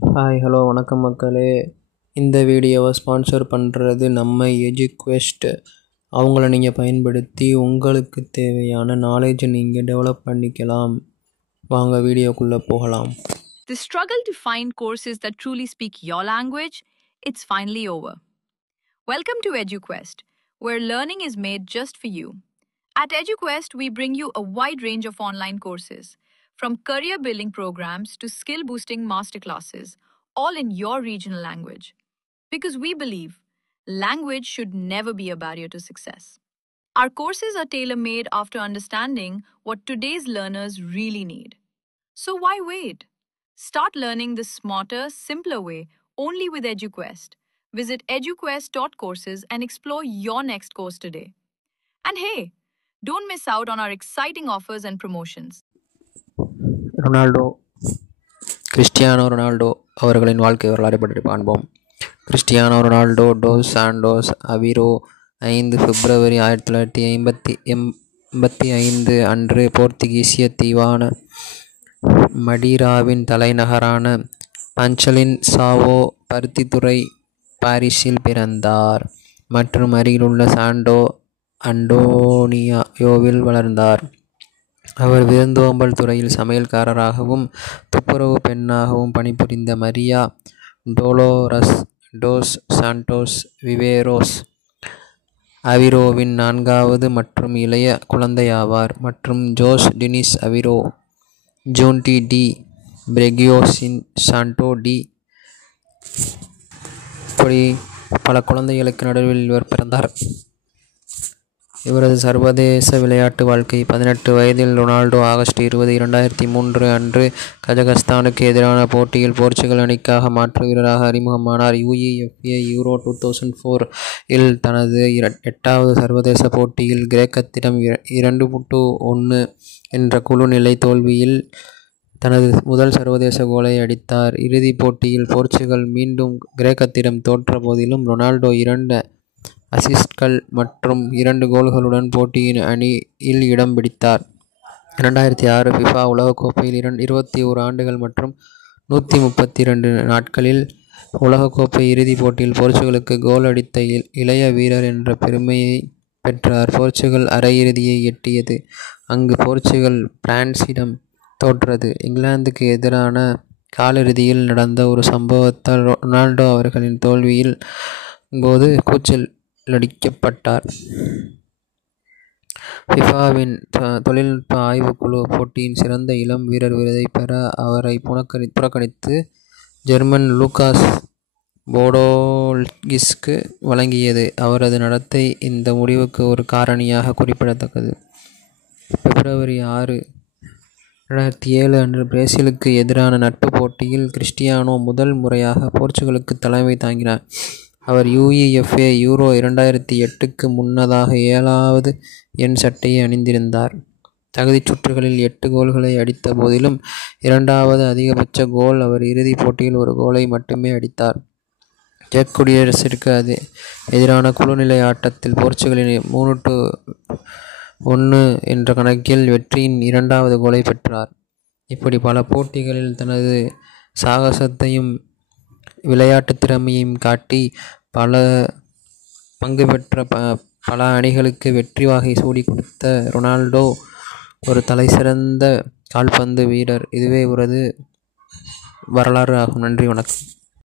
Hi hello வணக்கம் மக்களே. இந்த வீடியோவை ஸ்பான்சர் பண்ணுறது நம்ம எஜுக்வெஸ்ட். அவங்கள நீங்கள் பயன்படுத்தி உங்களுக்கு தேவையான நாலேஜை நீங்கள் டெவலப் பண்ணிக்கலாம். வாங்க வீடியோக்குள்ளே போகலாம். The struggle to find courses that truly speak your language, it's finally over. Welcome to EduQuest, where learning is made just for you. At EduQuest, we bring you a wide range of online courses, from career building programs to skill boosting masterclasses, all in your regional language. Because we believe language should never be a barrier to success. Our courses are tailor made after understanding what today's learners really need. So why wait? Start learning the smarter, simpler way only with EduQuest. Visit eduquest.courses and explore your next course today. And hey, don't miss out on our exciting offers and promotions. Cristiano Ronaldo அவர்களின் வாழ்க்கை வரலாறு பற்றி காண்போம். Cristiano Ronaldo dose Santos அவிரோ 5 பிப்ரவரி 1985 அன்று போர்த்துகீசிய தீவான மடீராவின் தலைநகரான பஞ்சலின் சாவோ பருத்தித்துறை பாரிஸில் பிறந்தார் மற்றும் அருகிலுள்ள சாண்டோ அண்டோனியோவில் வளர்ந்தார். அவர் விருந்தோம்பல் துறையில் சமையல்காரராகவும் துப்புரவு பெண்ணாகவும் பணிபுரிந்த மரியா டோலோரஸ் டோஸ் சாண்டோஸ் விவேரோஸ் அவிரோவின் 4வது மற்றும் இளைய குழந்தையாவார். மற்றும் ஜோஸ் டினிஸ் அவிரோ ஜோன்டி டி பிரெகியோசின் சாண்டோ டி இப்படி பல குழந்தைகளுக்கு நடுவில் இவர் பிறந்தார். இவரது சர்வதேச விளையாட்டு வாழ்க்கை. 18 வயதில் ரொனால்டோ ஆகஸ்ட் 20, 2003 அன்று கஜகஸ்தானுக்கு எதிரான போட்டியில் போர்ச்சுகல் அணிக்காக மாற்று வீரராக அறிமுகமானார். UEFA யூரோ 2004 இல் தனது 8வது சர்வதேச போட்டியில் கிரேக்கத்திடம் 2-1 என்ற குழுநிலை தோல்வியில் தனது முதல் சர்வதேச கோலை அடித்தார். இறுதிப் போட்டியில் போர்ச்சுகல் மீண்டும் கிரேக்கத்திடம் தோற்ற போதிலும் ரொனால்டோ 2 அசிஸ்ட்கள் மற்றும் 2 கோல்களுடன் போட்டியின் அணியில் இடம் பிடித்தார். 2006 ஃபிஃபா உலகக்கோப்பையில் 21 ஆண்டுகள் மற்றும் 132 நாட்களில் உலகக்கோப்பை இறுதிப் போட்டியில் போர்ச்சுகலுக்கு கோல் அடித்த இளைய வீரர் என்ற பெருமையை பெற்றார். போர்ச்சுகல் அரையிறுதியை எட்டியது, அங்கு போர்ச்சுகல் பிரான்சிடம் தோற்றது. இங்கிலாந்துக்கு எதிரான காலிறுதியில் நடந்த ஒரு சம்பவத்தால் ரொனால்டோ அவர்களின் தோல்வியில் போது கூச்சலடிக்கப்பட்டார். ஃபிஃபாவின் தொழில்நுட்ப ஆய்வுக்குழு போட்டியின் சிறந்த இளம் வீரர் விருதை பெற அவரை புறக்கணித்து ஜெர்மன் லூகாஸ் போடோல்கிஸ்க்கு வழங்கியது. அவரது நடத்தை இந்த முடிவுக்கு ஒரு காரணியாக குறிப்பிடத்தக்கது. பிப்ரவரி 6, 2007 அன்று பிரேசிலுக்கு எதிரான நட்பு போட்டியில் கிறிஸ்டியானோ முதல் முறையாக போர்ச்சுகலுக்கு தலைமை தாங்கினார். அவர் UEFA யூரோ 2008க்கு முன்னதாக 7வது எண் சட்டையை அணிந்திருந்தார். தகுதிச் சுற்றுகளில் 8 கோல்களை அடித்த போதிலும் 2வது அதிகபட்ச கோல். அவர் இறுதிப் போட்டியில் ஒரு கோலை மட்டுமே அடித்தார். செக் குடியரசிற்கு எதிரான குழுநிலை ஆட்டத்தில் போர்ச்சுகலின் 3-1 என்ற கணக்கில் வெற்றியின் 2வது கோலை பெற்றார். இப்படி பல போட்டிகளில் தனது சாகசத்தையும் விளையாட்டு திறமையையும் காட்டி பங்கு பெற்ற பல அணிகளுக்கு வெற்றி வாகை சூடி கொடுத்த ரொனால்டோ ஒரு தலைசிறந்த கால்பந்து வீரர். இதுவே இவரது வரலாறு ஆகும். நன்றி, வணக்கம்.